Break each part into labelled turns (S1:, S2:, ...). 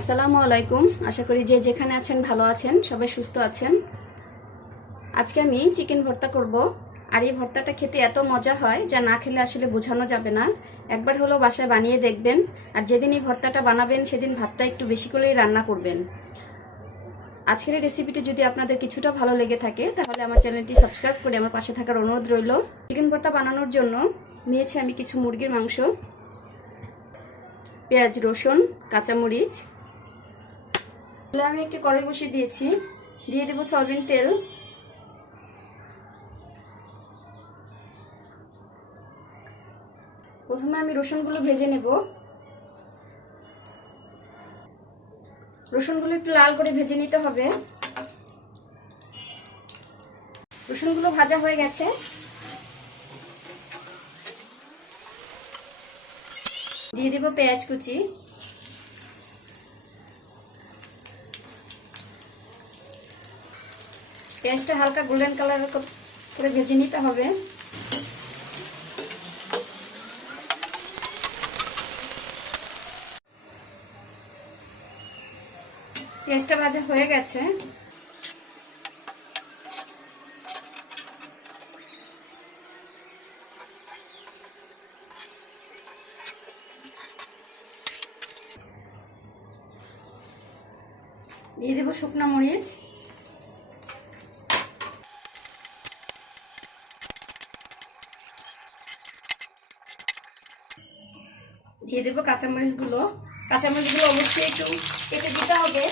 S1: আসসালামু আলাইকুম। আশা করি যে যেখানে আছেন ভালো আছেন, সবাই সুস্থ আছেন। আজকে আমি চিকেন ভর্তা করব। আর এই ভর্তাটা খেতে এত মজা হয় যা না খেলে আসলে বোঝানো যাবে না। একবার হলো বাসায় বানিয়ে দেখবেন। আর যেদিন এই ভর্তাটা বানাবেন, সেদিন ভাতটা একটু বেশি করেই রান্না করবেন। আজকের এই রেসিপিটি যদি আপনাদের কিছুটা ভালো লেগে থাকে, তাহলে আমার চ্যানেলটি সাবস্ক্রাইব করে আমার পাশে থাকার অনুরোধ রইল। চিকেন ভর্তা বানানোর জন্য নিয়েছি আমি কিছু মুরগির মাংস, পেঁয়াজ, রসুন, কাঁচামরিচ তাহলে আমি একটি কড়াই বসিয়ে দিয়েছি। দিয়ে দেবো সয়াবিন তেল। প্রথমে আমি রসুনগুলো ভেজে নেব। রসুনগুলো একটু লাল করে ভেজে নিতে হবে। রসুনগুলো ভাজা হয়ে গেছে। দিয়ে দেবো পেঁয়াজ কুচি। পেঁয়াজটা হালকা গোল্ডেন কালার করে ভেজে নিতে হবে। পেঁয়াজটা ভাজা হয়ে গেছে। দিয়ে দেবো শুকনো মরিচ। দিয়ে দেবো কাঁচামরিচগুলো। কাঁচামরিচগুলো অবশ্যই একটু কেটে দিতে হবে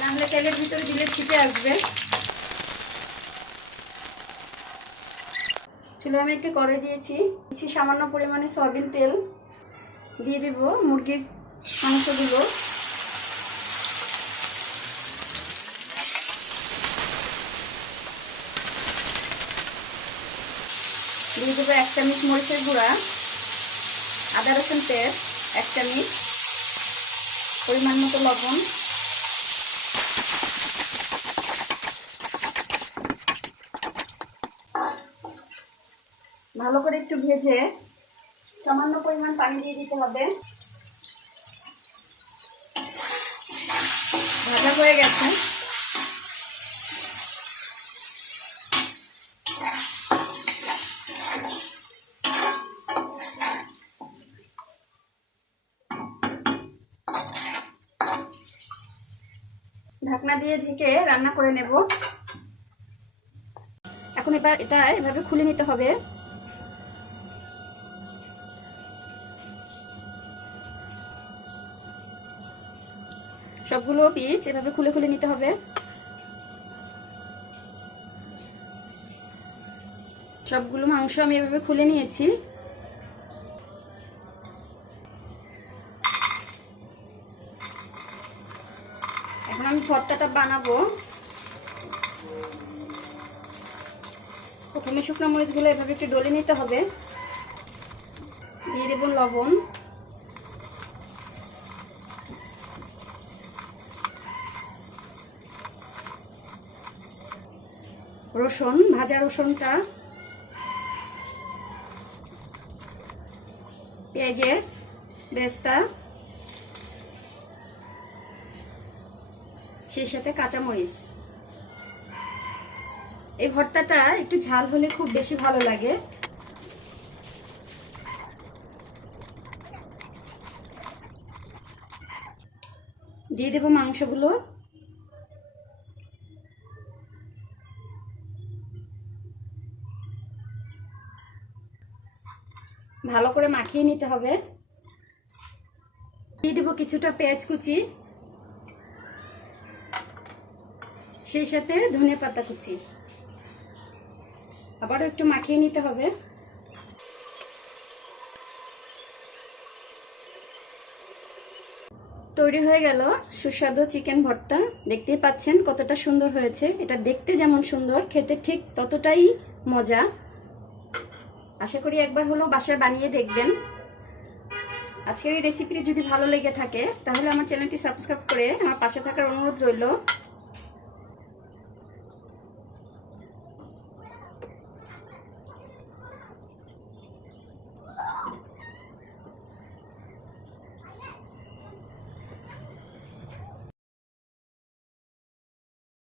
S1: নাহলে তেলের ভিতরে দিলে ছিটে আসবে। চুলো আমি একটি করে দিয়েছি কিছু সামান্য পরিমাণে সয়াবিন তেল। দিয়ে দেব মুরগির মাংসগুলো। দিয়ে দেবো এক চামচ মরিচের গুঁড়া, আদা রসুন পেস্ট। এক চামচ পরিমাণ মতো লবণ। ভালো করে একটু ভেজে সামান্য পরিমাণ পানি দিয়ে দিতে হবে। ভাজা হয়ে গেছে। ঢাকনা দিয়ে ঢেকে রান্না করে নেব। এখন এবার এটা এভাবে খুলে নিতে হবে। সবগুলো পিচ এভাবে খুলে খুলে নিতে হবে। সবগুলো মাংস আমি এভাবে খুলে নিয়েছি। ভর্তাটা বানাবো। প্রথমে শুকনো মরিচগুলো এভাবে একটু ডলে নিতে হবে। দিয়ে দেব লবণ। রসুন, ভাজা রসুনটা। পেঁয়াজের বেস্তা সেই সাথে কাঁচামরিচ। এই ভর্তাটা একটু ঝাল হলে খুব বেশি ভালো লাগে। দিয়ে দেবো মাংসগুলো। ভালো করে মাখিয়ে নিতে হবে। দিয়ে দেবো কিছুটা পেঁয়াজ কুচি। সেই সাথে ধনে পাতা কুচি। আবারও একটু মাখিয়ে নিতে হবে। তৈরি হয়ে গেল সুস্বাদু চিকেন ভর্তা। দেখতেই পাচ্ছেন কতটা সুন্দর হয়েছে। এটা দেখতে যেমন সুন্দর, খেতে ঠিক ততটাই মজা। আশা করি একবার হলো বাসায় বানিয়ে দেখবেন। আজকের এই রেসিপিটি যদি ভালো লেগে থাকে, তাহলে আমার চ্যানেলটি সাবস্ক্রাইব করে আমার পাশে থাকার অনুরোধ রইল।